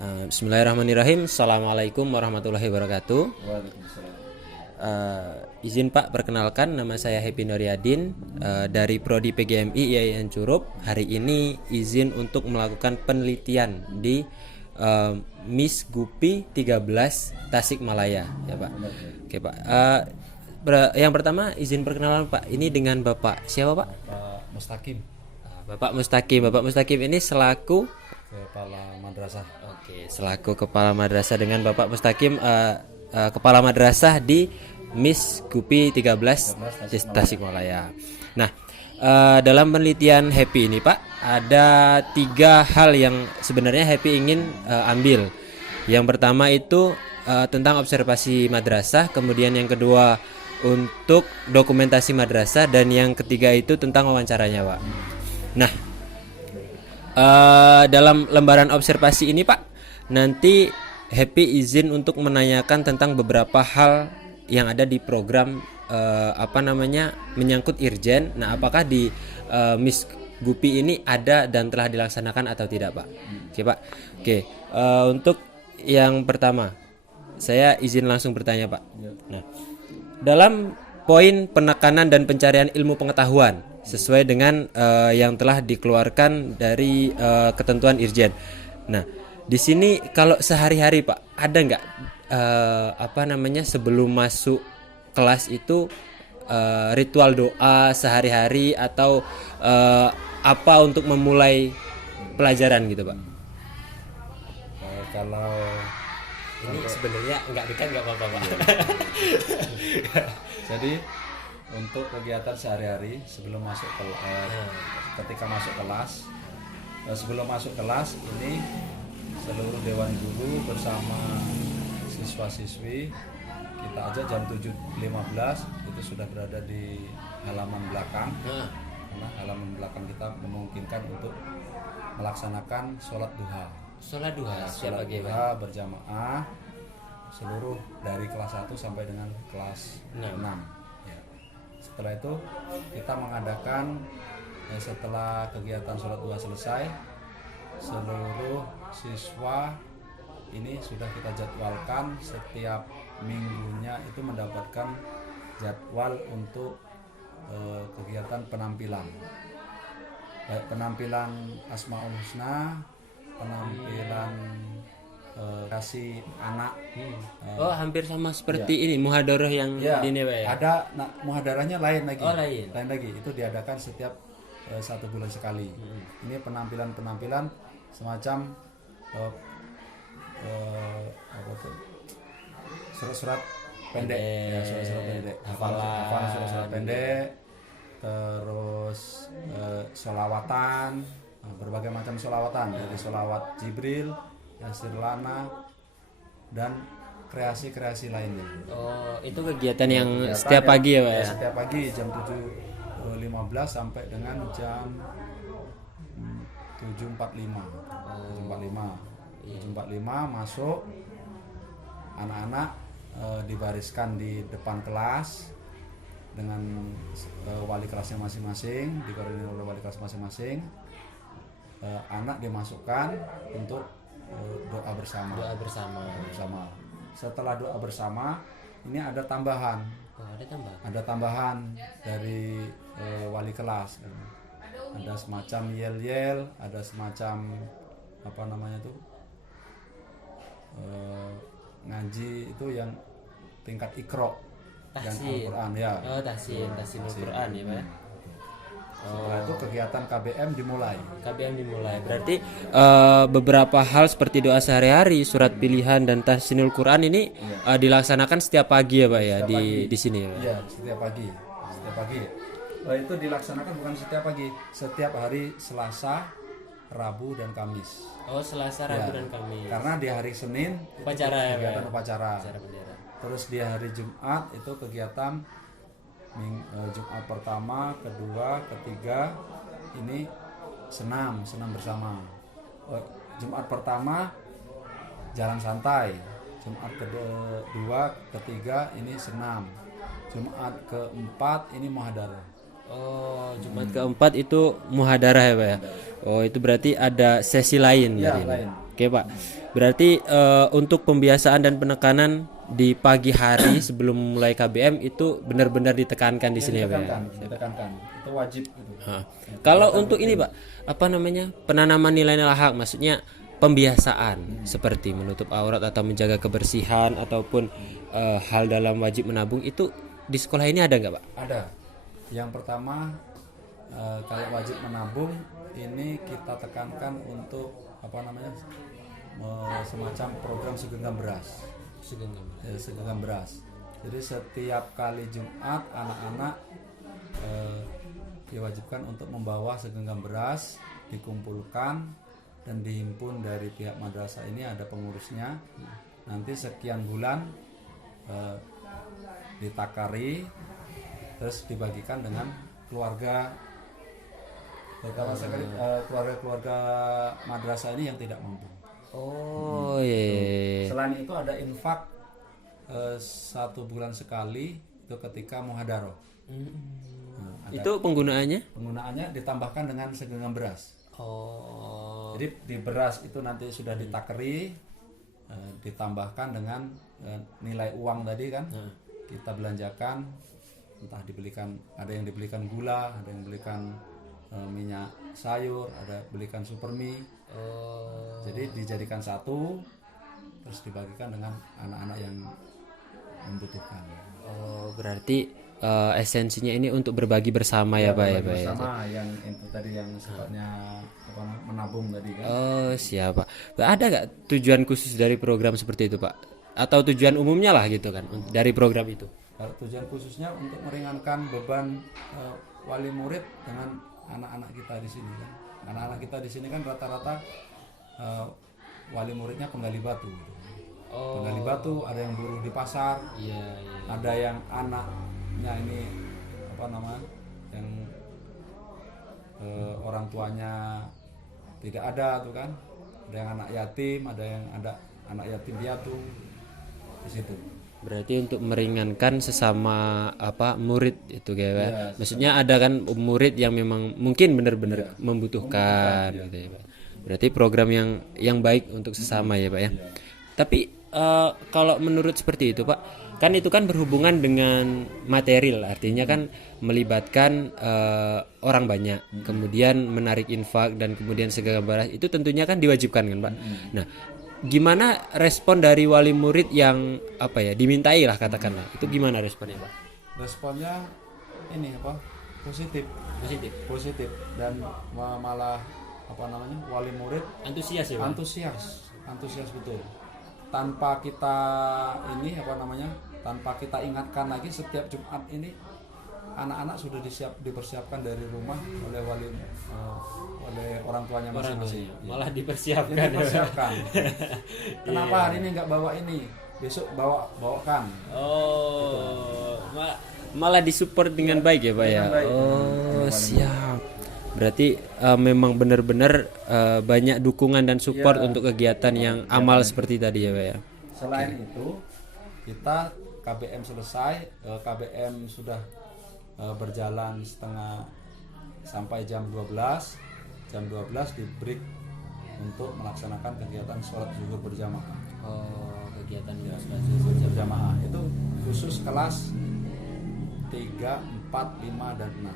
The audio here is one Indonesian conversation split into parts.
Bismillahirrahmanirrahim. Assalamualaikum warahmatullahi wabarakatuh. Waalaikumsalam. Izin Pak, perkenalkan nama saya Happy Noryadin dari Prodi PGMI IAIN Curup. Hari ini izin untuk melakukan penelitian di MIS Gupi 13 Tasikmalaya ya Pak. Oke Pak. Yang pertama izin perkenalan Pak. Ini dengan Bapak siapa Pak? Pak Mustaqim, Bapak Mustaqim. Bapak Mustaqim ini selaku kepala madrasah. Oke, selaku kepala madrasah dengan Bapak Mustaqim kepala madrasah di MIS Gupi 13 Tasikmalaya. Nah, dalam penelitian Happy ini Pak, ada 3 hal yang sebenarnya Happy ingin ambil. Yang pertama itu tentang observasi madrasah, kemudian yang kedua untuk dokumentasi madrasah, dan yang ketiga itu tentang wawancaranya Pak. Nah, dalam lembaran observasi ini Pak, nanti Happy izin untuk menanyakan tentang beberapa hal yang ada di program menyangkut Irjen. Nah, apakah di MIS Gupi ini ada dan telah dilaksanakan atau tidak Pak? Oke Pak. Oke, untuk yang pertama saya izin langsung bertanya Pak. Nah, dalam poin penekanan dan pencarian ilmu pengetahuan sesuai dengan yang telah dikeluarkan dari ketentuan Irjen. Nah, di sini kalau sehari-hari Pak, ada nggak sebelum masuk kelas itu ritual doa sehari-hari atau apa untuk memulai pelajaran gitu Pak? Kalau Ini sebenarnya nggak dekat nggak apa-apa Pak. jadi untuk kegiatan sehari-hari sebelum masuk ketika masuk kelas, sebelum masuk kelas ini seluruh dewan guru bersama siswa-siswi kita aja jam 7.15 itu sudah berada di halaman belakang, karena halaman belakang kita memungkinkan untuk melaksanakan sholat duha. Sholat duha Sholat duha berjamaah seluruh dari kelas 1 sampai dengan kelas 6. Ya. Setelah itu kita mengadakan setelah kegiatan sholat duha selesai, seluruh siswa ini sudah kita jadwalkan setiap minggunya itu mendapatkan jadwal untuk kegiatan penampilan, baik penampilan Asmaul Husna, penampilan kasih anak. Hampir sama seperti ini muhadharah yang di ini Pak ya. Ada muhadarahnya lain lagi. Oh, lain lagi itu diadakan setiap 1 bulan sekali. Ini penampilan semacam surat-surat pendek, ya, surat-surat pendek, hafalan surat-surat pendek, terus sholawatan, berbagai macam sholawatan, dari sholawat Jibril, Yasir Lana, dan kreasi-kreasi lainnya. Oh, itu kegiatan yang setiap pagi ya Pak ya? Setiap pagi jam 7.15 sampai dengan jam 7.45. 7.45 masuk, anak-anak dibariskan di depan kelas dengan wali kelasnya masing-masing, dikoordinir oleh wali kelas masing-masing. Anak dimasukkan untuk doa bersama. Setelah doa bersama, ini ada tambahan. Ada tambahan dari wali kelas. Ada semacam yel-yel, ada semacam ngaji itu yang tingkat Iqra dan Al-Quran ya. Tahsin Al-Quran ya Pak. Setelah itu kegiatan KBM dimulai. Berarti beberapa hal seperti doa sehari-hari, surat pilihan, dan tahsinul Quran ini dilaksanakan setiap pagi ya Pak ya, di sini ya Pak? Iya, setiap pagi. Itu dilaksanakan bukan setiap pagi, setiap hari Selasa, Rabu, dan Kamis. Oh, Selasa, Rabu, dan Kamis. Karena di hari Senin upacara, kegiatan upacara. Bendera. Terus di hari Jumat itu kegiatan Jumat pertama, kedua, ketiga ini senam bersama. Jumat pertama jalan santai, Jumat kedua, ketiga ini senam, Jumat keempat ini muhadarah. Oh, Jumat keempat itu muhadarah ya Pak ya? Oh, itu berarti ada sesi lain Ya, dari ini. lain. Oke Pak, berarti untuk pembiasaan dan penekanan di pagi hari sebelum mulai KBM itu benar-benar ditekankan di sini ya Pak. Ditekankan. Itu wajib gitu. Kalau untuk ini Pak, apa namanya, penanaman nilai-nilai hak, maksudnya pembiasaan seperti menutup aurat atau menjaga kebersihan ataupun hal dalam wajib menabung itu di sekolah ini ada nggak Pak? Ada. Yang pertama kalau wajib menabung ini kita tekankan untuk apa namanya semacam program segenggam beras. Segenggam beras. Jadi setiap kali Jumat anak-anak diwajibkan untuk membawa segenggam beras, dikumpulkan dan dihimpun dari pihak madrasah. Ini ada pengurusnya. Nanti sekian bulan ditakari, terus dibagikan dengan keluarga, terutama sekali keluarga-keluarga madrasah ini yang tidak mampu. Oh iya. Selain itu ada infak 1 bulan sekali itu ketika muhadaroh. Itu penggunaannya? Penggunaannya ditambahkan dengan segenggam beras. Oh. Jadi di beras itu nanti sudah ditakeri, ditambahkan dengan nilai uang tadi kan, kita belanjakan, entah dibelikan, ada yang dibelikan gula, ada yang belikan minyak sayur, ada belikan supermie. Jadi dijadikan satu, terus dibagikan dengan anak-anak yang membutuhkan. Oh, berarti esensinya ini untuk berbagi bersama ya Pak ya Pak. Bersama yang itu tadi yang sifatnya apa, menabung tadi kan. Oh siap Pak. Ada nggak tujuan khusus dari program seperti itu Pak? Atau tujuan umumnya lah gitu kan dari program itu? Kalau tujuan khususnya untuk meringankan beban wali murid dengan anak-anak kita di sini kan. Anak-anak kita di sini kan rata-rata wali muridnya penggali batu. Penggali batu, ada yang buruh di pasar, ada yang anaknya ini apa namanya, yang orang tuanya tidak ada tuh kan, ada yang anak yatim, ada yang ada anak yatim piatu di situ. Berarti untuk meringankan sesama apa murid itu kayak maksudnya ada kan murid yang memang mungkin benar-benar membutuhkan gitu ya Pak. Berarti program yang baik untuk sesama ya Pak ya. Tapi kalau menurut seperti itu Pak, kan itu kan berhubungan dengan material, artinya kan melibatkan orang banyak, kemudian menarik infak dan kemudian segala baras itu tentunya kan diwajibkan kan Pak. Nah, gimana respon dari wali murid yang apa ya dimintai lah katakanlah, itu gimana responnya Pak? Responnya ini apa, positif dan malah apa namanya, wali murid Antusias ya Pak? antusias betul. Tanpa kita ini apa namanya, tanpa kita ingatkan lagi, setiap Jumat ini anak-anak sudah dipersiapkan dari rumah oleh oleh orang tuanya masing-masing. Malah dipersiapkan. Kenapa hari ini nggak bawa ini, besok bawakan. Oh, malah disupport dengan baik ya Pak ya. Oh siap. Berarti memang benar-benar banyak dukungan dan support untuk kegiatan yang amal seperti tadi ya Pak ya. Selain itu kita KBM selesai, KBM sudah berjalan setengah sampai jam 12 di break untuk melaksanakan kegiatan sholat zuhur berjamaah. Oh, kegiatan sholat zuhur berjamaah itu khusus kelas 3, 4, 5 dan 6.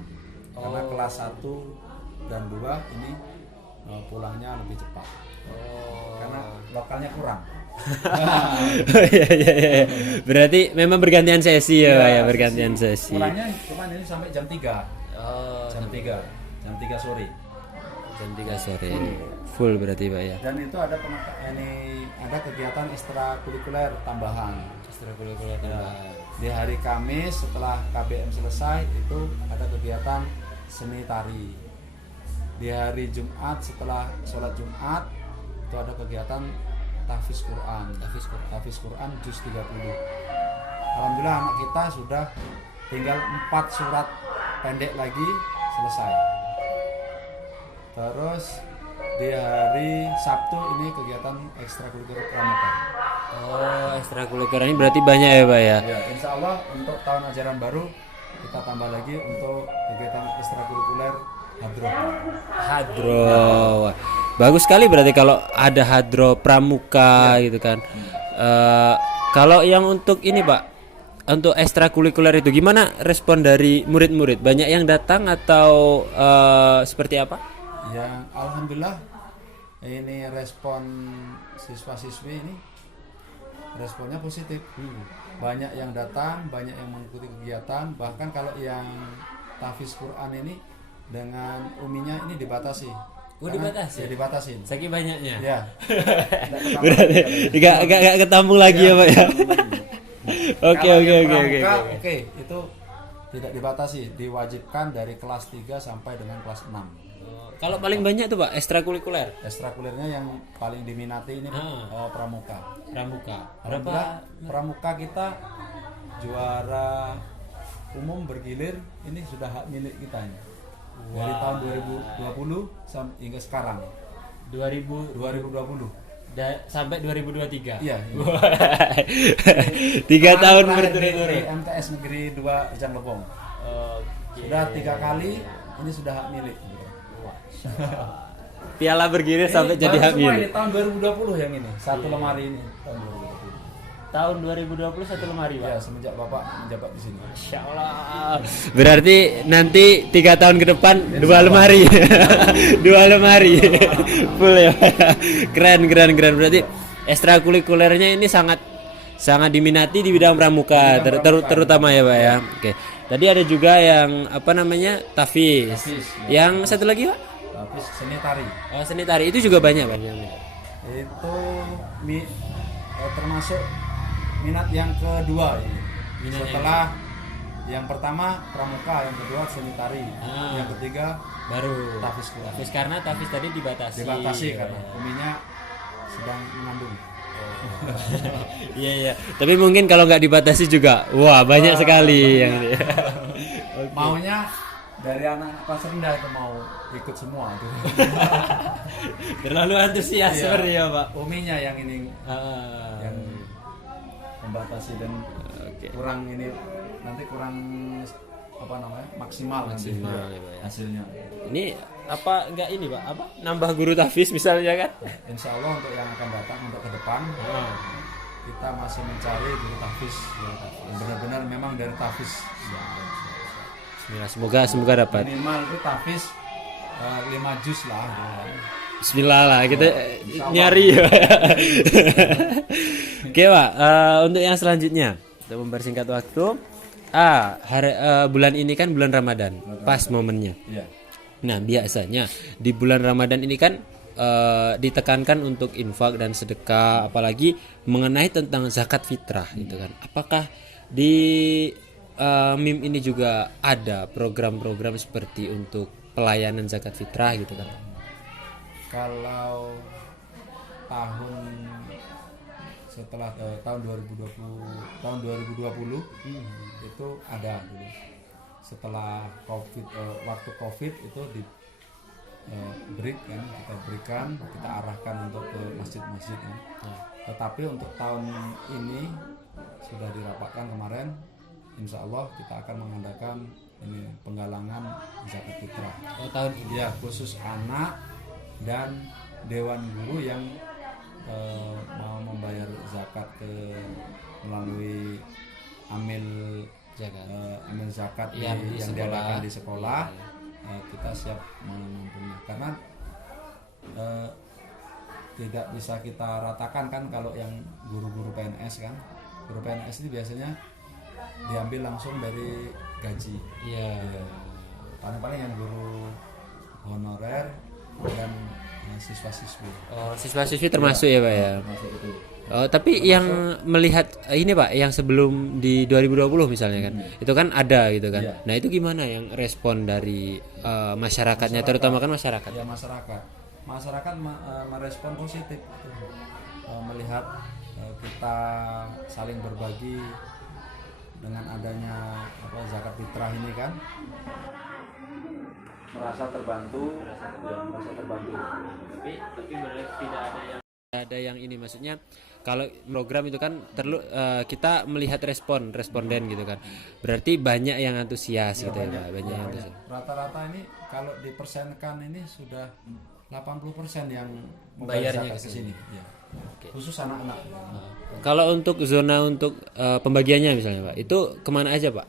Karena kelas 1 dan 2 ini pulangnya lebih cepat. Karena lokalnya kurang. Iya. Berarti memang bergantian sesi ya Pak ya, bergantian sesi. Kurangnya cuman ini sampai jam 3. Jam 3 sore. Jam 3 sore. Full berarti Pak ya. Dan itu ada ada kegiatan ekstrakurikuler tambahan. Di hari Kamis setelah KBM selesai itu ada kegiatan seni tari. Di hari Jumat setelah sholat Jumat itu ada kegiatan tahfiz Quran juz 30. Alhamdulillah anak kita sudah tinggal 4 surat pendek lagi selesai. Terus di hari Sabtu ini kegiatan ekstrakurikuler pramuka. Oh, ekstrakurikuler ini berarti banyak ya Pak ya? Ya, insya Allah untuk tahun ajaran baru kita tambah lagi untuk kegiatan ekstrakurikuler hadroh. Bagus sekali berarti kalau ada hadro pramuka gitu kan. Kalau yang untuk ini Pak, untuk ekstrakurikuler itu gimana respon dari murid-murid? Banyak yang datang atau seperti apa? Ya, alhamdulillah ini respon siswa-siswi ini responnya positif. Banyak yang datang, banyak yang mengikuti kegiatan. Bahkan kalau yang tahfiz Quran ini dengan uminya ini dibatasi. Dibatasi? Ya, dibatasin. Saking banyaknya. Ya. Berarti nggak ketampung lagi ya Pak ya. Oke. Oke, itu tidak dibatasi, diwajibkan dari kelas 3 sampai dengan kelas 6. Kalau paling banyak tuh Pak ekstrakurikuler. Ekstrakurikulernya yang paling diminati ini pramuka. Pramuka. Berapa pramuka kita juara umum bergilir ini sudah hak milik kita ini. Dari tahun 2020 hingga sekarang 2020 sampai 2023. Iya. 3 tahun berturut-turut. MTS Negeri 2 Ujang Lebong. Sudah 3 kali ini sudah hak milik. Piala bergilir sampai jadi hak milik. Ini tahun 2020 yang ini, satu lemari ini tahun 2020. Tahun 2020 satu lemari Pak. Ya, semenjak Bapak menjabat di sini. Masya Allah. Berarti nanti 3 tahun ke depan 2 lemari. 2 lemari. Full ya. Keren. Berarti ekstrakurikulernya ini sangat diminati di bidang pramuka, terutama ya Pak ya. Oke. Tadi ada juga yang apa namanya? Tahfiz. Yang satu lagi Pak? Tahfiz seni tari. Oh, seni tari itu juga banyak Pak. Itu termasuk minat yang kedua ini. Setelah yang pertama pramuka, yang kedua seni tari, yang ketiga baru tahfiz Quran. Tahfiz karena tahfiz tadi dibatasi karena uminya sedang mengandung. Iya. Tapi mungkin kalau nggak dibatasi juga, wah banyak sekali yang ini. Maunya dari anak kelas rendah itu mau ikut semua tuh. Terlalu antusias seperti ya Pak. Uminya yang ini yang membatasi dan kurang ini nanti kurang maksimal nanti ya, Pak, ya. hasilnya. Ini apa enggak ini Pak? Apa nambah guru tahfiz misalnya kan? Insya Allah untuk yang akan datang untuk ke depan kita masih mencari guru tahfiz yang benar-benar memang dari tahfiz. Bismillah, semoga dapat. Minimal itu tahfiz 5 juz lah. Bismillah lah kita nyari. Oke Pak, untuk yang selanjutnya untuk mempersingkat waktu, bulan ini kan bulan Ramadan, pas momennya. Iya. Nah biasanya di bulan Ramadan ini kan ditekankan untuk infak dan sedekah, apalagi mengenai tentang zakat fitrah gitu kan. Apakah di MIM ini juga ada program-program seperti untuk pelayanan zakat fitrah gitu kan? Kalau setelah tahun 2020 itu ada dulu. Setelah waktu Covid itu kita berikan, kita arahkan untuk ke masjid-masjid ini. Tetapi untuk tahun ini sudah dirapatkan kemarin, insya Allah kita akan mengadakan ini penggalangan zakat fitrah. Tahun ini ya, khusus anak dan dewan guru yang mau membayar zakat melalui amil zakat yang diadakan di sekolah. Kita siap menampunnya karena tidak bisa kita ratakan kan. Kalau yang guru-guru PNS kan, guru PNS ini biasanya diambil langsung dari gaji. Paling yang guru honorer dan siswa-siswi. Siswa-siswi termasuk ya Pak ya. Tapi yang melihat ini Pak, yang sebelum di 2020 misalnya kan, itu kan ada gitu kan. Nah itu gimana yang respon dari masyarakatnya, terutama kan masyarakat? Ya masyarakat merespon positif, melihat kita saling berbagi dengan adanya zakat fitrah ini kan. Merasa terbantu. Tapi berarti tidak ada yang ini, maksudnya kalau program itu kan kita melihat responden gitu kan, berarti banyak yang antusias gitu ya Pak, banyak yang antusias. Rata-rata ini kalau dipersenkan ini sudah 80% yang Bayarnya zakat ke ke sini. Ya. Oke. Khusus anak-anak. Kalau untuk zona untuk pembagiannya misalnya Pak, itu kemana aja Pak?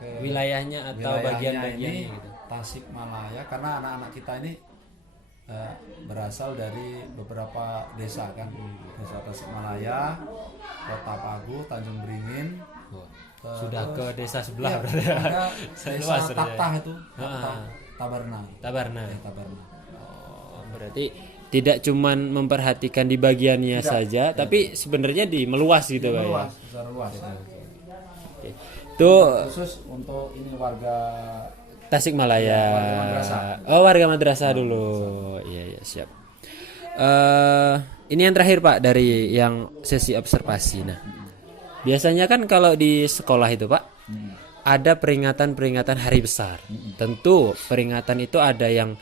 Ke Wilayahnya atau wilayahnya bagian-bagiannya ini gitu? Tasikmalaya, karena anak-anak kita ini berasal dari beberapa desa kan, desa Tasikmalaya, Kota Pagu, Tanjung Beringin, Sudah ke desa sebelah ya, berarti ya. ada desa Luas berarti ya. Tatah itu, Ah. Tabarna. Tabarna. Tabarna. Oh, berarti tidak cuman memperhatikan di bagiannya saja, tapi sebenarnya di meluas gitu Pak ya. Luas, secara luas. Oke. Itu Khusus untuk ini warga Tasikmalaya. warga madrasah. Oh, warga madrasah dulu. Iya, iya, siap. Ini yang terakhir Pak dari yang sesi observasi. Nah, biasanya kan kalau di sekolah itu Pak, ada peringatan-peringatan hari besar. Tentu peringatan itu ada yang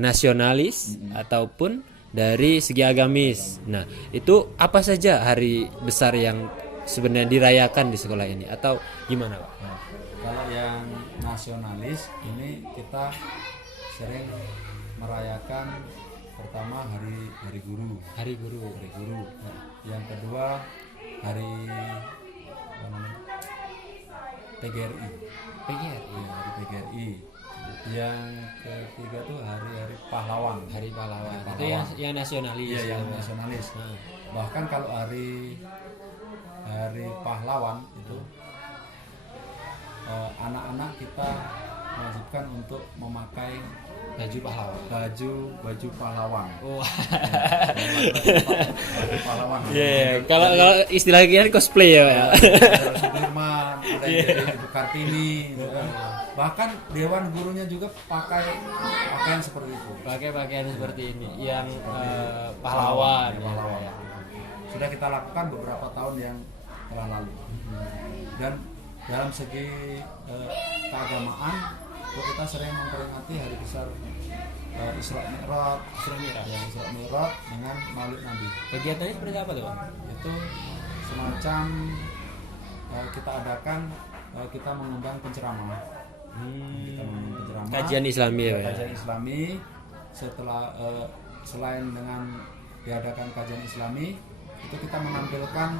nasionalis ataupun dari segi agamis. Nah, itu apa saja hari besar yang sebenarnya dirayakan di sekolah ini atau gimana Pak? Nah, kalau yang nasionalis ini kita sering merayakan pertama hari guru. Hari guru. Hari guru. Nah, yang kedua hari apa namanya? PGRI. PGRI. Ya, hari PGRI. Yang ketiga tuh hari pahlawan. Hari pahlawan. Hari Itu yang nasionalis. Iya, yang gitu, Pak. nasionalis. Nah. Bahkan kalau hari pahlawan itu anak-anak kita mewajibkan untuk memakai Baju pahlawan. baju pahlawan. Wah. Baju pahlawan. Iya, kalau istilahnya cosplay ya Pak ya. Ada Sudirman, ada yang dari Ibu Kartini, gitu kan. Bahkan dewan gurunya juga pakai pakaian seperti itu. Pakai pakaian seperti ini yang pahlawan. Ya, Ya, pahlawan. Pak, ya. Sudah kita lakukan beberapa tahun yang telah lalu. Dan dalam segi keagamaan, kita sering memperingati hari besar Isra Mi'raj, Isra Mi'raj dengan Maulid Nabi. Kegiatannya seperti apa tuh Pak? Itu semacam kita adakan, kita mengundang penceramah. Kita mengundang penceramah. Kajian Islami ya Pak ya? Kajian Islami. Setelah selain dengan diadakan kajian Islami, itu kita menampilkan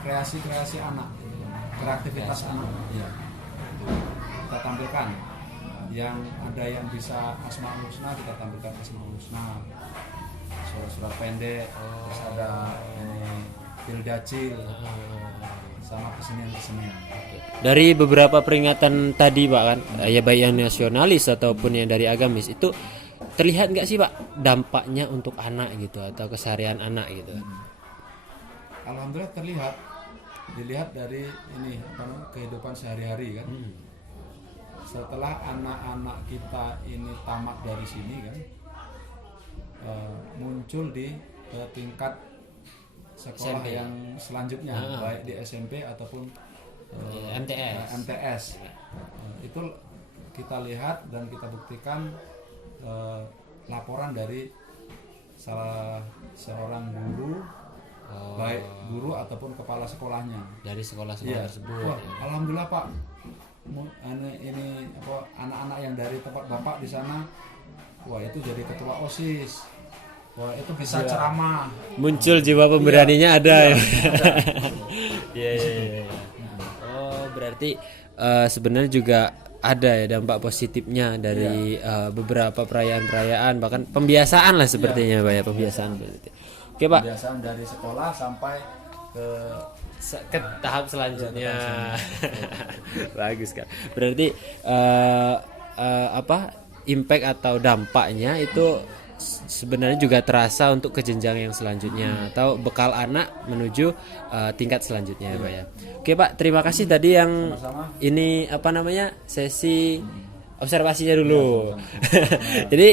kreasi-kreasi anak, kreativitas anak. Ya. Kita tampilkan yang ada yang bisa Asmaul Husna, kita tampilkan Asmaul Husna, surat-surat pendek, terus ada ini Bildacil, sama kesenian-kesenian. Dari beberapa peringatan tadi Pak kan, ya baik yang nasionalis ataupun yang dari agamis, itu terlihat nggak sih Pak dampaknya untuk anak gitu atau keseharian anak gitu? Alhamdulillah terlihat, dilihat dari ini apa namanya, kehidupan sehari-hari kan. Setelah anak-anak kita ini tamat dari sini kan, muncul di tingkat sekolah SMP. yang selanjutnya, baik di SMP ataupun MTS. Itu kita lihat dan kita buktikan laporan dari salah seorang guru, baik guru ataupun kepala sekolahnya Dari sekolah-sekolah tersebut. Wah, Ya. alhamdulillah Pak, ini apa, anak-anak yang dari tempat Bapak di sana, wah itu jadi ketua OSIS, wah itu bisa ceramah. Muncul jiwa pemberaninya ada ya. Ada. Iya, iya. Oh, berarti sebenarnya juga ada ya dampak positifnya dari beberapa perayaan-perayaan, bahkan pembiasaan lah sepertinya Pak ya, pembiasaan berarti. Oke Pak, Kebiasaan dari sekolah sampai ke tahap selanjutnya. Bagus kan. Berarti apa impact atau dampaknya itu sebenarnya juga terasa untuk ke jenjang yang selanjutnya atau bekal anak menuju tingkat selanjutnya ya Pak ya. Oke Pak, terima kasih tadi yang Sama-sama. ini apa namanya sesi observasinya dulu. Jadi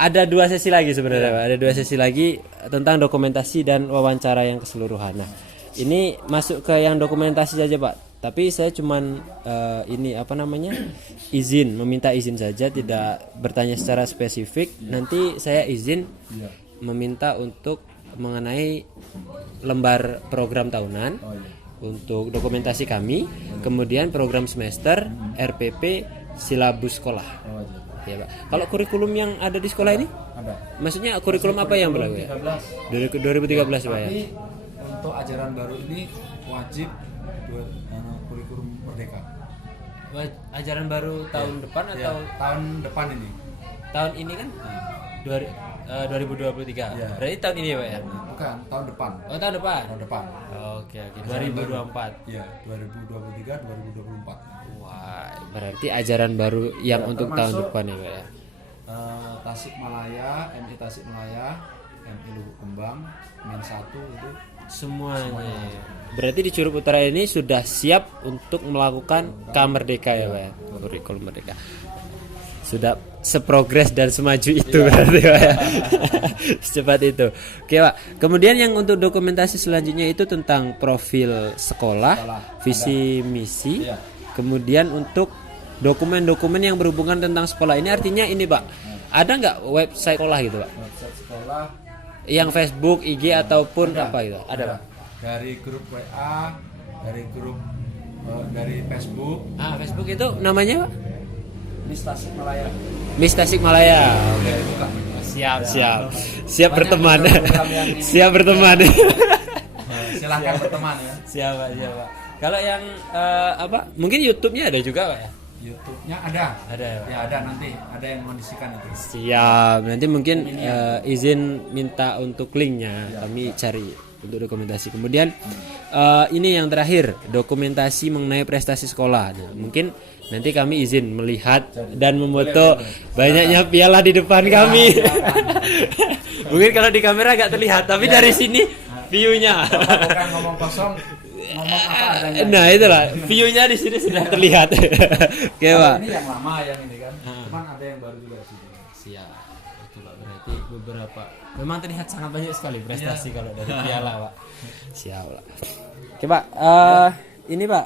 ada 2 sesi lagi sebenarnya Pak. Ada 2 sesi lagi tentang dokumentasi dan wawancara yang keseluruhan. Nah, ini masuk ke yang dokumentasi saja Pak. Tapi saya cuman ini apa namanya meminta izin saja, tidak bertanya secara spesifik. Nanti saya izin meminta untuk mengenai lembar program tahunan untuk dokumentasi kami, kemudian program semester, RPP, silabus sekolah. Ya, Pak. Kalau kurikulum yang ada di sekolah ini, Ada. maksudnya kurikulum apa yang berlaku ya? 13. Dari 2013 Pak ya. Tapi untuk ajaran baru ini wajib kurikulum merdeka. Ajaran baru tahun depan Ya, atau tahun depan ini. tahun ini kan? 2023. Ya. Berarti tahun ini ya, Pak ya? Bukan, tahun depan. Oh, tahun depan. Tahun depan. Oke, 2024. Iya, 2023 2024. Wah, berarti ajaran baru yang Ya, untuk tahun termasuk, depan ya, Pak ya. Tasikmalaya, MI Tasikmalaya, MI Lubuk Kembang, Min 1 itu Semuanya. Berarti di Curug Utara ini sudah siap untuk melakukan K-Merdeka ya, Pak ya. Kurikulum Merdeka. Sudah seprogres dan semaju itu berarti Pak ya. Secepat itu. Oke, Pak. Kemudian yang untuk dokumentasi selanjutnya itu tentang profil sekolah, visi misi. Iya. Kemudian untuk dokumen-dokumen yang berhubungan tentang sekolah ini artinya ini, Pak. Ada nggak website sekolah gitu, Pak? website sekolah. Yang Facebook, IG ataupun apa gitu? Ada, Pak? Dari grup WA, dari grup dari Facebook, Facebook itu namanya, Pak? Miss Tasikmalaya. Miss Tasikmalaya. Oke, buka. Siap berteman. program yang ini. Siap berteman. Silahkan berteman ya. Siap, Pak. Kalau yang apa? Mungkin YouTube-nya ada juga, Pak ya? YouTube-nya ada. Ada ya, Pak? Ya ada, nanti ada yang mengondisikan itu. Siap. Nanti mungkin izin minta untuk linknya, kami cari untuk dokumentasi. Kemudian ini yang terakhir, dokumentasi mengenai prestasi sekolah. Nah, mungkin nanti kami izin melihat dan memoto banyaknya piala di depan kami. Mungkin kalau di kamera agak terlihat, tapi dari sini view-nya. Bukan ngomong kosong, ngomong apa adanya. Nah, itulah view-nya di sini sudah terlihat. Oke, Pak. Ini yang lama yang ini kan. Cuman ada yang baru juga sih. Siap. Itu Pak, berarti beberapa memang terlihat sangat banyak sekali prestasi kalau dari piala, Pak. Siap lah. Oke, Pak. Ini, Pak,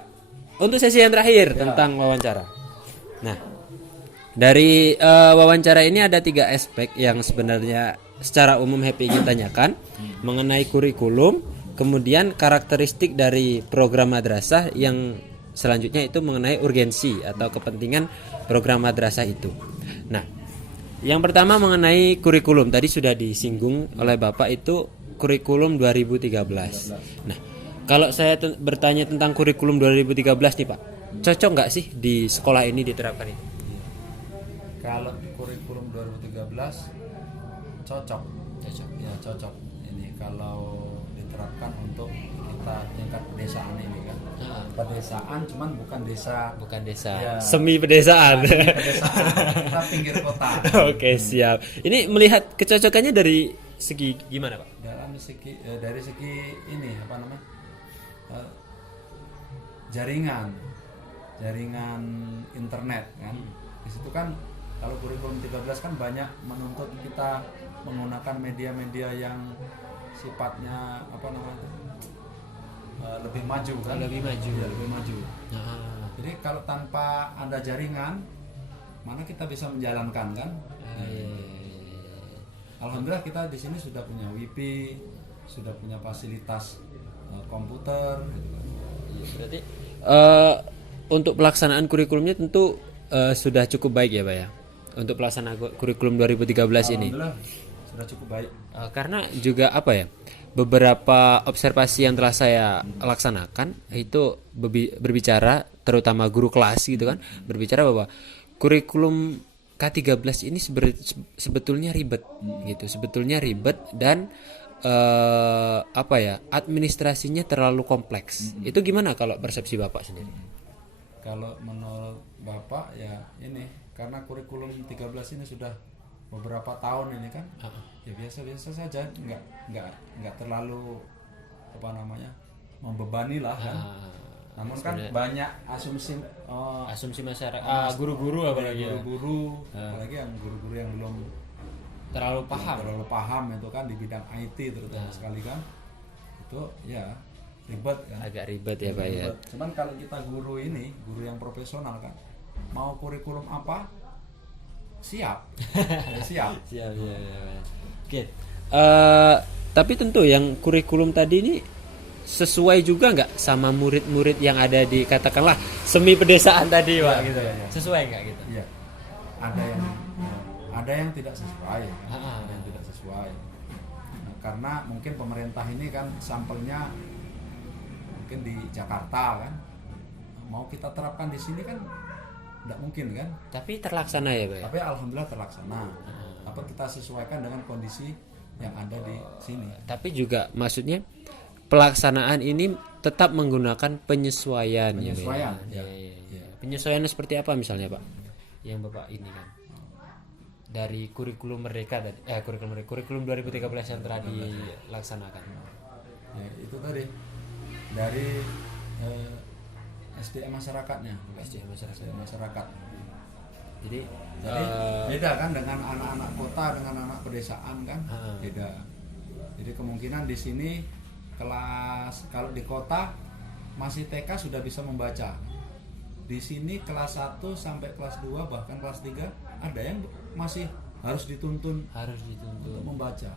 untuk sesi yang terakhir tentang wawancara. Nah, dari wawancara ini ada 3 aspek yang sebenarnya secara umum Happy ingin tanyakan mengenai kurikulum, kemudian karakteristik dari program madrasah, yang selanjutnya itu mengenai urgensi atau kepentingan program madrasah itu. Nah, yang pertama mengenai kurikulum, tadi sudah disinggung oleh Bapak, itu kurikulum 2013. Nah, kalau saya bertanya tentang kurikulum 2013 nih, Pak, cocok nggak sih di sekolah ini diterapkan itu? Kalau kurikulum 2013 cocok. Ya cocok. Ini kalau diterapkan untuk kita tingkat pedesaan ini kan. Pedesaan cuman bukan desa. Ya, Semi pedesaan. pedesaan. Kita pinggir kota. Oke, siap. Ini melihat kecocokannya dari segi gimana, Pak? Dari segi ini apa namanya? Jaringan internet kan. Di situ kan kalau kurikulum 13 kan banyak menuntut kita menggunakan media-media yang sifatnya apa namanya? Lebih maju kan. Lebih maju. Ya, lebih maju. Nah, Jadi kalau tanpa ada jaringan, mana kita bisa menjalankan kan? Alhamdulillah kita di sini sudah punya WiFi, sudah punya fasilitas komputer. Gitu kan. berarti untuk pelaksanaan kurikulumnya tentu sudah cukup baik ya, Pak ya, untuk pelaksanaan kurikulum 2013 ini. Alhamdulillah sudah cukup baik. Karena juga apa ya, beberapa observasi yang telah saya laksanakan itu berbicara, terutama guru kelas gitu kan, berbicara bahwa kurikulum K13 ini sebetulnya ribet gitu, sebetulnya ribet dan apa ya, administrasinya terlalu kompleks. Itu gimana kalau persepsi Bapak sendiri? Kalau menurut Bapak ya ini karena kurikulum 13 ini sudah beberapa tahun ini kan, ya biasa-biasa saja, nggak terlalu apa namanya membebani lah kan. Namun kan banyak asumsi masyarakat, guru-guru apalagi apalagi yang guru-guru yang belum terlalu paham itu kan di bidang IT terutama sekali kan, itu ya ribet kan. Agak ribet ya, Pak ya. Cuman kalau kita guru yang profesional kan, mau kurikulum apa siap. Siap. Oke. Tapi tentu yang kurikulum tadi ini sesuai juga nggak sama murid-murid yang ada di katakanlah semi pedesaan tadi, Pak, gitu. Iya. Sesuai nggak gitu? Iya. Ada yang ada yang tidak sesuai, ada yang tidak sesuai. Nah, karena mungkin pemerintah ini kan sampelnya mungkin di Jakarta kan, mau kita terapkan di sini kan tidak mungkin kan. Tapi terlaksana ya Pak ya? Tapi alhamdulillah terlaksana. Apa kita sesuaikan dengan kondisi yang ada di sini. Tapi juga maksudnya pelaksanaan ini tetap menggunakan penyesuaian. Penyesuaian, Ya, ya. ya. Penyesuaiannya seperti apa misalnya Pak? Yang Bapak ini kan dari kurikulum mereka kurikulum 2013 yang telah dilaksanakan. Ya, itu tadi dari SDM masyarakatnya. SDM masyarakat. SDM masyarakat. Jadi beda kan dengan anak-anak kota dengan anak pedesaan kan beda. Jadi kemungkinan di sini kelas, kalau di kota masih TK sudah bisa membaca. Di sini kelas 1 sampai kelas 2 bahkan kelas 3 ada yang masih harus dituntun untuk membaca.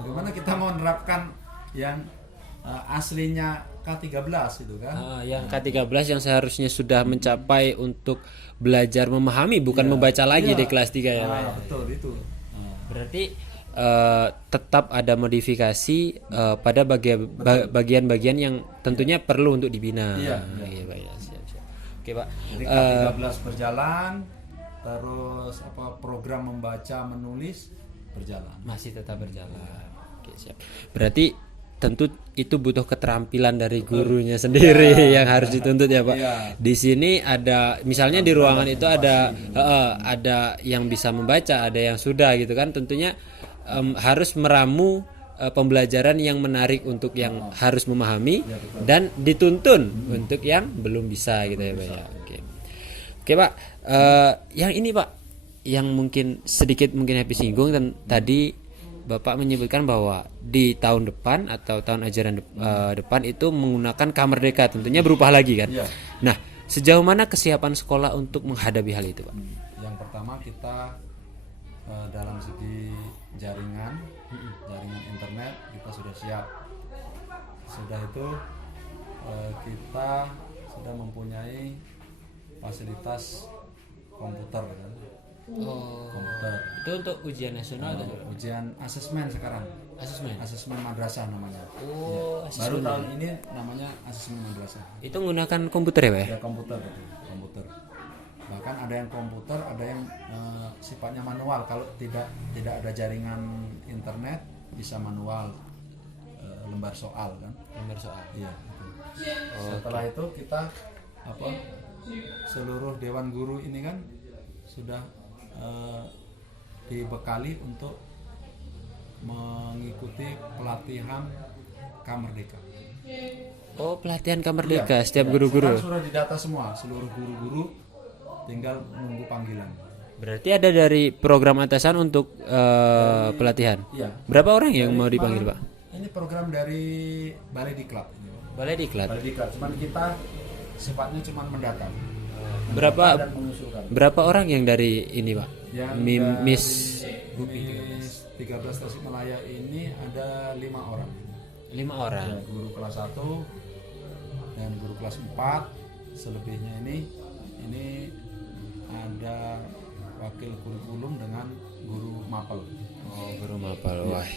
Bagaimana kita mau menerapkan yang aslinya K13 itu kan? Yang K13 yang seharusnya sudah mencapai untuk belajar memahami bukan membaca lagi di kelas 3 ya Pak. Betul itu. Berarti tetap ada modifikasi pada bagian-bagian yang tentunya perlu untuk dibina. Iya. Pak ya. Siap. Oke Pak. Jadi K13 berjalan, terus program membaca menulis berjalan. Masih tetap berjalan. Oke, siap. Berarti tentu itu butuh keterampilan dari gurunya sendiri yang harus dituntut ya Pak. Di sini ada misalnya di ruangan itu ada yang bisa membaca, ada yang sudah gitu kan. Tentunya harus meramu pembelajaran yang menarik untuk yang harus memahami dan dituntun untuk yang belum bisa gitu ya Pak ya. Oke Pak, yang ini Pak yang mungkin sedikit mungkin Happy singgung dan tadi Bapak menyebutkan bahwa di tahun depan atau tahun ajaran depan itu menggunakan Kamerdeka, tentunya berubah lagi kan. Iya. Nah, sejauh mana kesiapan sekolah untuk menghadapi hal itu, Pak? Yang pertama kita dalam segi jaringan internet kita sudah siap. Sudah itu kita sudah mempunyai fasilitas komputer kan. Komputer. Itu untuk ujian nasional atau ujian asesmen sekarang. Asesmen madrasah namanya. Baru tahun ini namanya asesmen madrasah. Itu menggunakan komputer ya Pak? Ya komputer. Bahkan ada yang komputer, ada yang sifatnya manual. Kalau tidak ada jaringan internet bisa manual lembar soal kan. Lembar soal. Iya. Setelah itu kita seluruh dewan guru ini kan sudah dibekali untuk mengikuti pelatihan Kamerdeka. Oh, pelatihan Kamerdeka setiap guru-guru. Sudah didata semua, seluruh guru-guru tinggal menunggu panggilan. Berarti ada dari program atasan untuk pelatihan. Iya. Berapa orang yang mau dipanggil, Pak? Ini program dari Balai Diklat. Balai Diklat. Cuman kita sifatnya cuma mendatang. Berapa orang yang dari ini Pak? Miss Gupi 13 Tasikmalaya ini ada 5 orang. 5 orang. Ya, guru kelas 1 dan guru kelas 4. Selebihnya ini ada wakil kurikulum dengan guru mapel. Oh, guru mapel. Wah.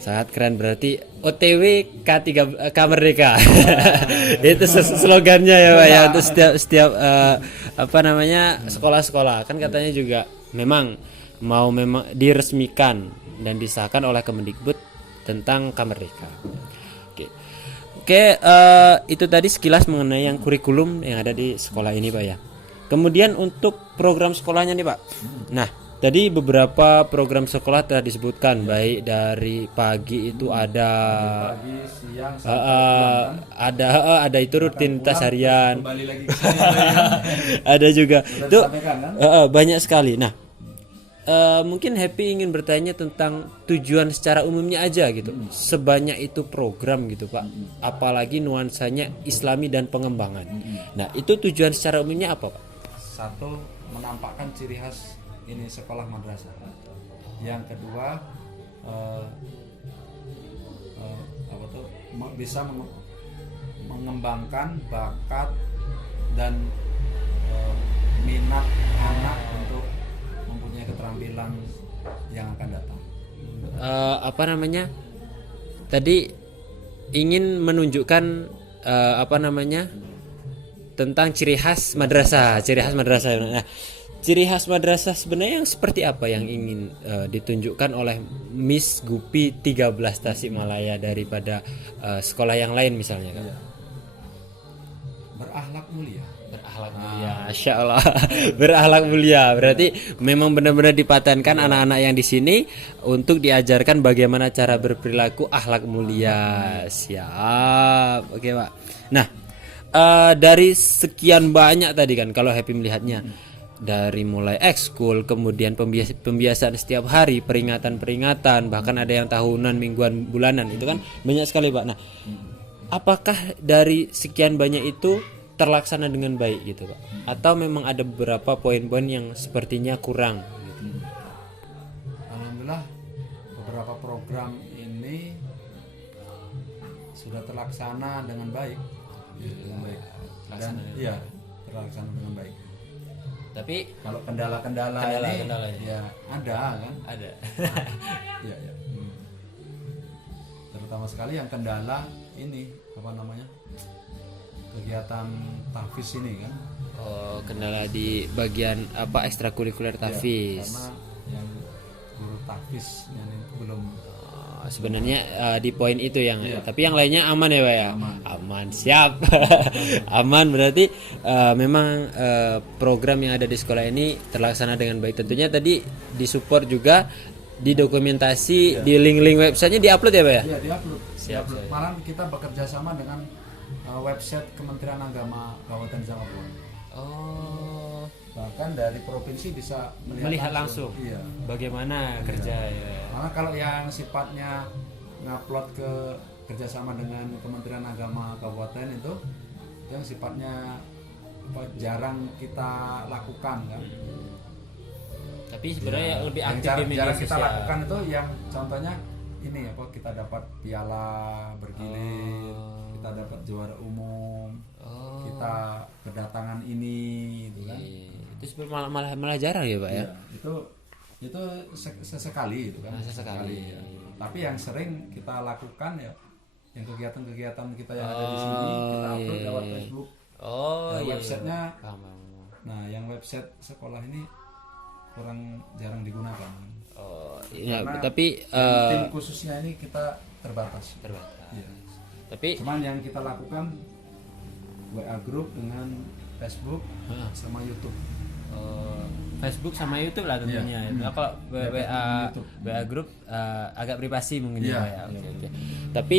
Sangat keren, berarti OTW K3 Kamerdeka. Itu slogannya ya Pak ya, untuk setiap sekolah-sekolah. Kan katanya juga memang diresmikan dan disahkan oleh Kemendikbud tentang Kamerdeka. Oke, itu tadi sekilas mengenai yang kurikulum yang ada di sekolah ini Pak ya. Kemudian untuk program sekolahnya nih Pak. Nah, tadi beberapa program sekolah telah disebutkan, baik dari pagi itu ada pagi, siang, ada itu rutinitas harian. Kembali lagi ke sini, ada juga. Itu kan? banyak sekali. Nah, mungkin Happy ingin bertanya tentang tujuan secara umumnya aja gitu. Sebanyak itu program gitu Pak. Apalagi nuansanya Islami dan pengembangan. Nah, itu tujuan secara umumnya apa Pak? Satu, menampakkan ciri khas ini sekolah madrasah. Yang kedua bisa mengembangkan bakat dan minat anak untuk mempunyai keterampilan yang akan datang. Apa namanya? Tadi ingin menunjukkan tentang ciri khas madrasah. Nah, ciri khas madrasah sebenarnya yang seperti apa yang ingin ditunjukkan oleh Miss Gupi 13 Tasikmalaya daripada sekolah yang lain misalnya kan? Berakhlak mulia. Masya Allah. Berakhlak mulia. Berarti memang benar-benar dipatenkan anak-anak yang di sini untuk diajarkan bagaimana cara berperilaku akhlak mulia. Siap. Oke, Pak. Nah, dari sekian banyak tadi kan kalau Happy melihatnya, dari mulai ekskul, kemudian pembiasaan setiap hari, peringatan-peringatan, bahkan ada yang tahunan, mingguan, bulanan, itu kan banyak sekali, Pak. Nah, apakah dari sekian banyak itu terlaksana dengan baik gitu, Pak? Atau memang ada beberapa poin-poin yang sepertinya kurang gitu? Alhamdulillah beberapa program ini sudah terlaksana dengan baik. Dan iya, terlaksana dengan baik. Tapi kalau kendala-kendala ini ya ada kan? Ada. Iya. Terutama sekali yang kendala ini kegiatan tahfiz ini kan. Oh, kendala di bagian ekstrakurikuler tahfiz. Karena yang guru tahfiz yang itu belum sebenarnya di poin itu yang tapi yang lainnya aman ya, Pak ya? Aman. Siap. Aman berarti memang program yang ada di sekolah ini terlaksana dengan baik. Tentunya tadi disupport juga, didokumentasi, di link-link websitenya diupload ya, Pak ya? Iya, diupload. Siap. Malah kita bekerja sama dengan website Kementerian Agama Kabupaten Jangkauan. Oh, bahkan dari provinsi bisa melihat langsung. Iya. Bagaimana kerja ya. Karena kalau yang sifatnya ngupload ke kerjasama dengan Kementerian Agama Kabupaten itu yang sifatnya jarang kita lakukan kan. Tapi sebenarnya lebih aktif di media jarang sosial. Kita lakukan itu yang contohnya ini kita dapat piala bergilir, kita dapat juara umum, kita kedatangan ini gitu kan. Itu sebenarnya malah jarang ya, Pak ya? Itu sesekali itu kan. Sesekali. Ya. Tapi yang sering kita lakukan ya yang kegiatan-kegiatan kita yang ada di sini kita upload lewat Facebook. Websitenya. Nah, yang website sekolah ini kurang jarang digunakan. Tapi tim khususnya ini kita terbatas. Ya. Tapi cuman yang kita lakukan WA group dengan Facebook sama YouTube. Facebook sama YouTube lah tentunya. Nah, kalau WA group agak privasi mungkin ya. Oke. Tapi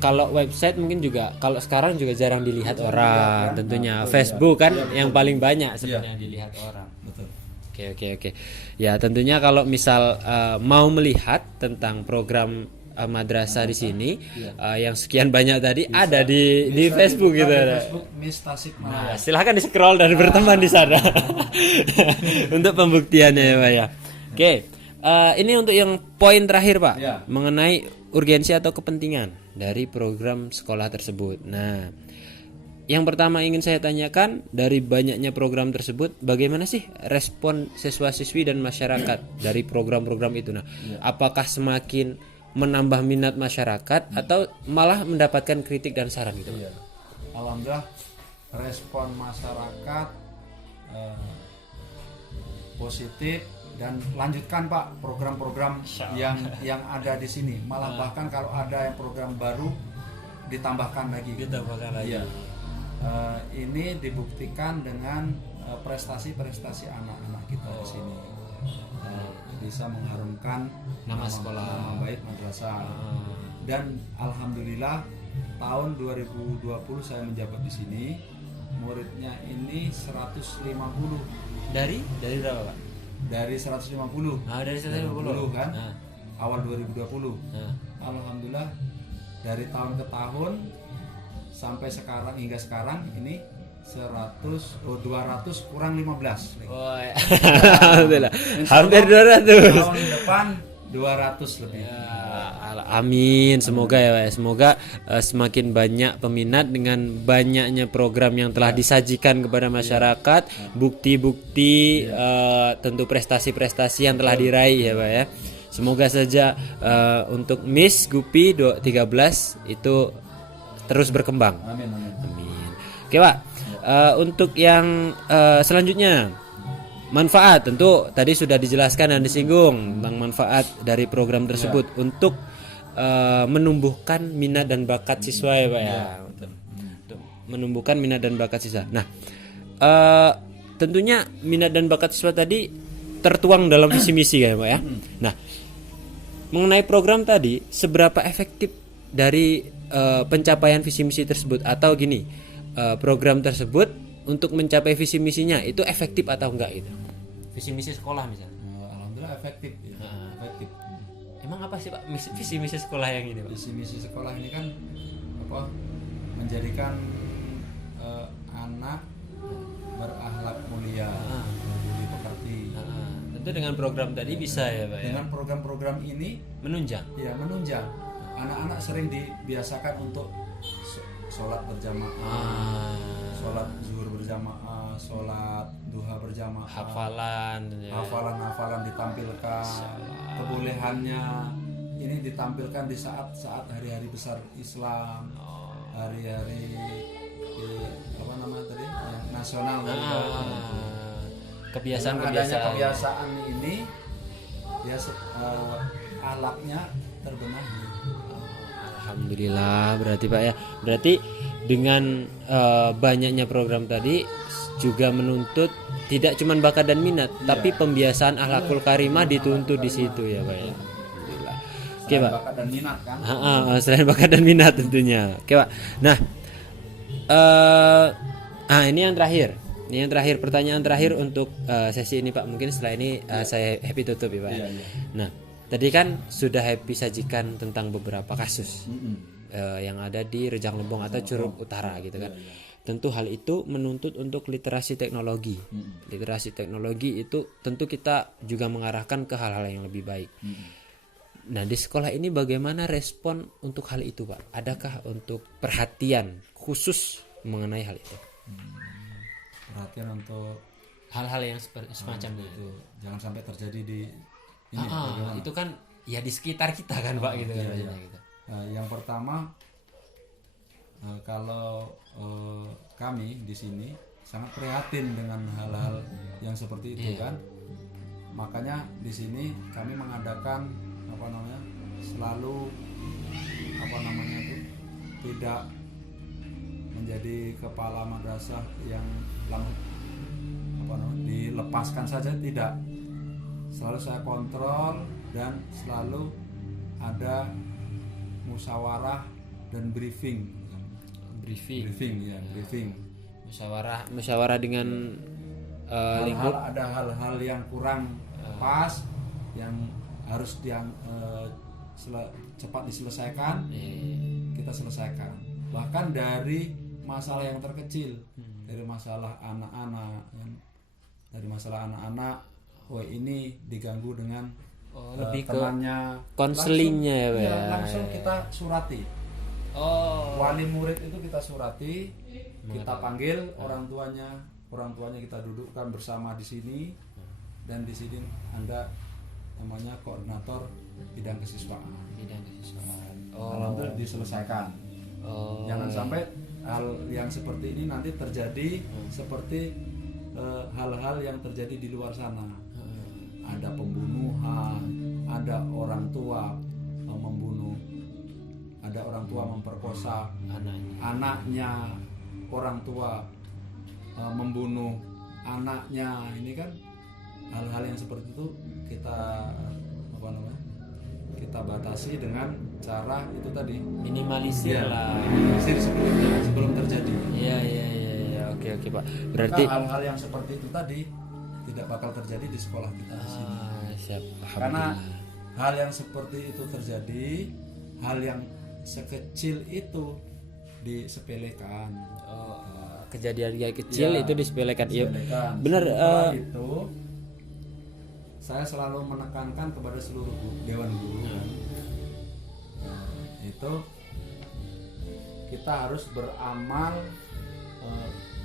kalau website mungkin juga kalau sekarang juga jarang dilihat orang tentunya. Facebook kan yang paling banyak sebenarnya dilihat orang. Betul. Oke. Ya tentunya kalau misal mau melihat tentang program madrasah di sini yang sekian banyak tadi bisa, ada di Facebook gitu. Di Facebook Miss Tasikmalaya. Nah, silahkan di scroll dan berteman di sana untuk pembuktiannya ya, Pak ya. Oke. Ini untuk yang poin terakhir, Pak, mengenai urgensi atau kepentingan dari program sekolah tersebut. Nah, yang pertama ingin saya tanyakan, dari banyaknya program tersebut, bagaimana sih respon siswa-siswi dan masyarakat dari program-program itu? Nah, apakah semakin menambah minat masyarakat atau malah mendapatkan kritik dan saran gitu? Alhamdulillah respon masyarakat positif dan lanjutkan, Pak, program-program yang ada di sini. Malah bahkan kalau ada yang program baru ditambahkan lagi. Ini dibuktikan dengan prestasi-prestasi anak-anak kita di sini. Bisa mengharumkan nama sekolah, nama baik madrasah. Dan alhamdulillah tahun 2020 saya menjabat di sini, muridnya ini 150. Dari berapa, Pak? Dari 150. Dari 150 kan. Awal 2020. Alhamdulillah dari tahun ke tahun sampai sekarang hingga sekarang ini 200 kurang 15. Alhamdulillah. Hampir 200. Tahun depan 200 lebih. Amin, semoga ya Pak ya. Semoga semakin banyak peminat dengan banyaknya program yang telah disajikan kepada masyarakat, bukti-bukti tentu prestasi-prestasi yang telah diraih ya Pak ya. Semoga saja untuk Miss Gupi 13 itu terus berkembang. Amin. Amin. Oke Pak, untuk yang selanjutnya, manfaat tentu tadi sudah dijelaskan dan disinggung tentang manfaat dari program tersebut untuk menumbuhkan minat dan bakat siswa ya Pak ya. Untuk menumbuhkan minat dan bakat siswa. Nah, tentunya minat dan bakat siswa tadi tertuang dalam visi misi kan Pak ya. Nah, mengenai program tadi, seberapa efektif dari pencapaian visi misi tersebut, atau gini, program tersebut untuk mencapai visi misinya itu efektif atau enggak gitu? Visi misi sekolah misalnya. Alhamdulillah efektif ya. Efektif. Emang apa sih Pak visi misi sekolah yang ini Pak? Visi misi sekolah ini kan menjadikan anak berakhlak mulia, budi pekerti. Tentu dengan program tadi bisa ya Pak ya. Dengan program-program ini Menunjang. anak-anak sering dibiasakan untuk sholat berjamaah, sholat zuhur berjamaah, sholat duha berjamaah, hafalan ditampilkan, kebolehannya ini ditampilkan di saat hari-hari besar Islam, hari-hari nasional. Kebiasaan ini ya alaknya terbenahi. Alhamdulillah berarti Pak ya. Berarti dengan banyaknya program tadi juga menuntut tidak cuma bakat dan minat, tapi pembiasaan akhlakul karimah dituntut di situ ya Pak ya. Alhamdulillah. Oke Pak. Bakat dan minat kan? Selain bakat dan minat tentunya. Oke Pak. Nah, ini yang terakhir. Ini yang terakhir, pertanyaan terakhir untuk sesi ini Pak. Mungkin setelah ini saya happy tutup ya Pak. Nah, tadi kan sudah happy sajikan tentang beberapa kasus yang ada di Rejang Lembong atau Curug Utara gitu kan. Tentu hal itu menuntut untuk literasi teknologi. Literasi teknologi itu tentu kita juga mengarahkan ke hal-hal yang lebih baik. Nah, di sekolah ini bagaimana respon untuk hal itu Pak? Adakah untuk perhatian khusus mengenai hal itu? Perhatian untuk hal-hal yang semacam itu. Jangan sampai terjadi di ini. Itu kan ya di sekitar kita kan Pak gitu kan. Gitu. Yang pertama, kalau kami di sini sangat prihatin dengan hal-hal yang seperti itu kan. Makanya di sini kami mengadakan selalu tidak menjadi kepala madrasah yang dilepaskan saja, tidak. Selalu saya kontrol dan selalu ada musyawarah dan briefing. Musyawarah dengan lingkup. Ada hal-hal yang kurang pas yang harus cepat diselesaikan, kita selesaikan. Bahkan dari masalah yang terkecil, dari masalah anak-anak, ini diganggu dengan lebih temannya, konselingnya langsung kita surati. Wali murid itu kita surati, kita panggil orang tuanya kita dudukkan bersama di sini, dan di sini Anda namanya koordinator bidang kesiswaan. Alhamdulillah diselesaikan. Jangan sampai hal yang seperti ini nanti terjadi seperti hal-hal yang terjadi di luar sana. Ada pembunuhan, ada orang tua membunuh, ada orang tua memperkosa anaknya, orang tua membunuh anaknya. Ini kan hal-hal yang seperti itu kita batasi dengan cara itu tadi, minimalisir sebelum terjadi. Iya. Oke Pak. Berarti hal-hal yang seperti itu tadi tidak bakal terjadi di sekolah kita di sini. Siap. Karena hal yang seperti itu terjadi, hal yang sekecil itu disepelekan. Kejadian kecil itu disepelekan. Iya. Benar. Itu saya selalu menekankan kepada seluruh dewan guru kan, itu kita harus beramal,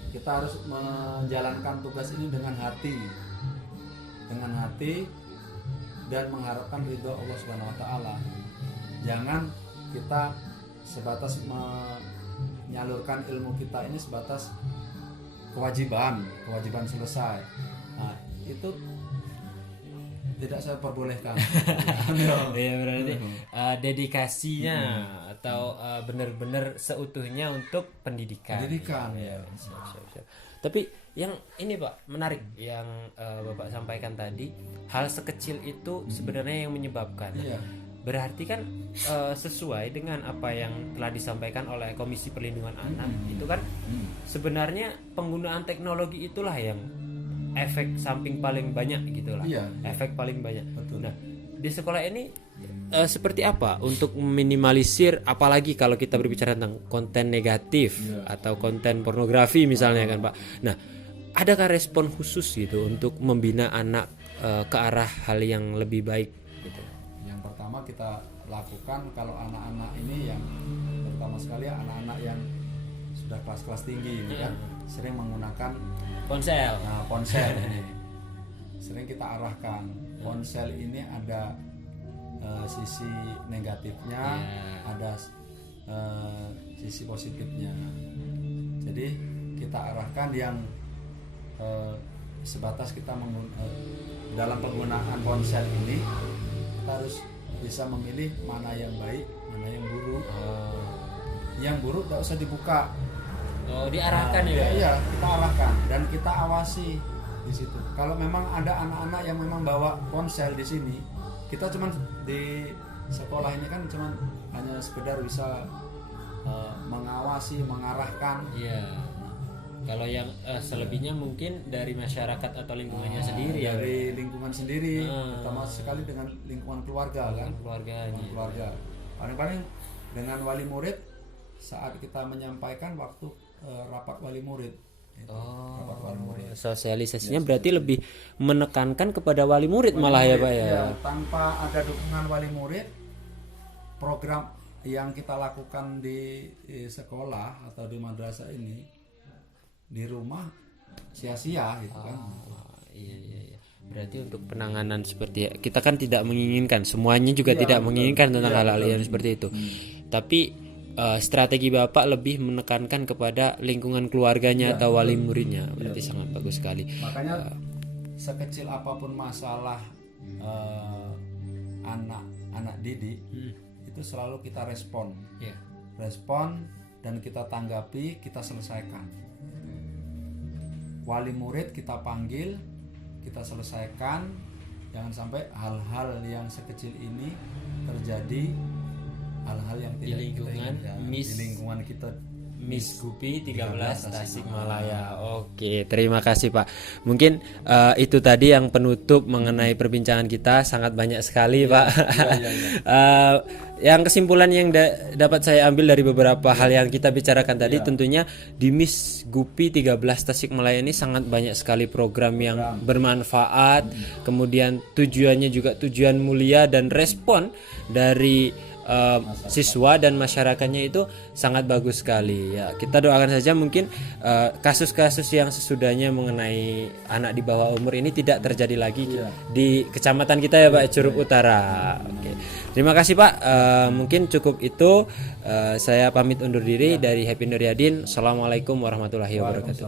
kita harus menjalankan tugas ini dengan hati dan mengharapkan ridho Allah Subhanahu Wa Taala. Jangan kita sebatas menyalurkan ilmu kita ini sebatas kewajiban selesai. Nah, itu tidak saya perbolehkan. Ya berarti dedikasinya atau benar-benar seutuhnya untuk pendidikan. Ya. Siap. Tapi yang ini Pak menarik yang Bapak sampaikan tadi, hal sekecil itu sebenarnya yang menyebabkan. Iya. Berarti kan sesuai dengan apa yang telah disampaikan oleh Komisi Perlindungan Anak, itu kan sebenarnya penggunaan teknologi itulah yang efek samping paling banyak gitulah. Iya. Efek paling banyak. Betul. Nah, di sekolah ini seperti apa untuk meminimalisir, apalagi kalau kita berbicara tentang konten negatif atau konten pornografi misalnya kan Pak. Nah, adakah respon khusus gitu untuk membina anak ke arah hal yang lebih baik gitu? Yang pertama kita lakukan kalau anak-anak ini yang pertama sekali anak-anak yang sudah kelas-kelas tinggi ini kan sering menggunakan Ponsel. Nah, ponsel ini sering kita arahkan. Ponsel ini ada sisi negatifnya, ada sisi positifnya. Jadi kita arahkan yang sebatas kita dalam penggunaan ponsel ini kita harus bisa memilih mana yang baik, mana yang buruk. Yang buruk tidak usah dibuka. Oh, diarahkan ya? Iya, kita arahkan dan kita awasi di situ. Kalau memang ada anak-anak yang memang bawa ponsel di sini, kita cuma di sekolah ini kan cuma hanya sekedar bisa mengawasi, mengarahkan. Iya. Kalau yang selebihnya mungkin dari masyarakat atau lingkungannya sendiri ya. Dari lingkungan sendiri, terutama sekali dengan lingkungan keluarga kan. Keluarga. Paling-paling dengan wali murid saat kita menyampaikan waktu rapat wali murid. Rapat wali murid. Sosialisasinya berarti lebih menekankan kepada wali murid malah ya Pak ya. Ya, tanpa ada dukungan wali murid, program yang kita lakukan di sekolah atau di madrasah ini di rumah sia-sia gitu kan. Iya. Berarti untuk penanganan seperti kita kan tidak menginginkan, semuanya juga tidak menginginkan tentang hal-hal yang seperti itu. Tapi strategi Bapak lebih menekankan kepada lingkungan keluarganya atau wali muridnya. Berarti sangat bagus sekali. Makanya sekecil apapun masalah anak didik itu selalu kita respon. Respon dan kita tanggapi, kita selesaikan. Wali murid kita panggil, kita selesaikan. Jangan sampai hal-hal yang sekecil ini terjadi, hal-hal yang tidak di lingkungan kita Miss Gupi 13 Tasikmalaya. Oke, terima kasih Pak. Mungkin itu tadi yang penutup mengenai perbincangan kita, sangat banyak sekali Pak. Yang kesimpulan yang dapat saya ambil dari beberapa hal yang kita bicarakan tadi, tentunya di Miss Gupi 13 Tasikmalaya ini sangat banyak sekali program yang bermanfaat. Kemudian tujuannya juga tujuan mulia dan respon dari siswa dan masyarakatnya itu sangat bagus sekali ya. Kita doakan saja mungkin kasus-kasus yang sesudahnya mengenai anak di bawah umur ini tidak terjadi lagi di kecamatan kita ya Pak, Curug Utara. Oke. Terima kasih Pak. Mungkin cukup itu. Saya pamit undur diri dari Happy Nuryadin. Assalamualaikum warahmatullahi wabarakatuh.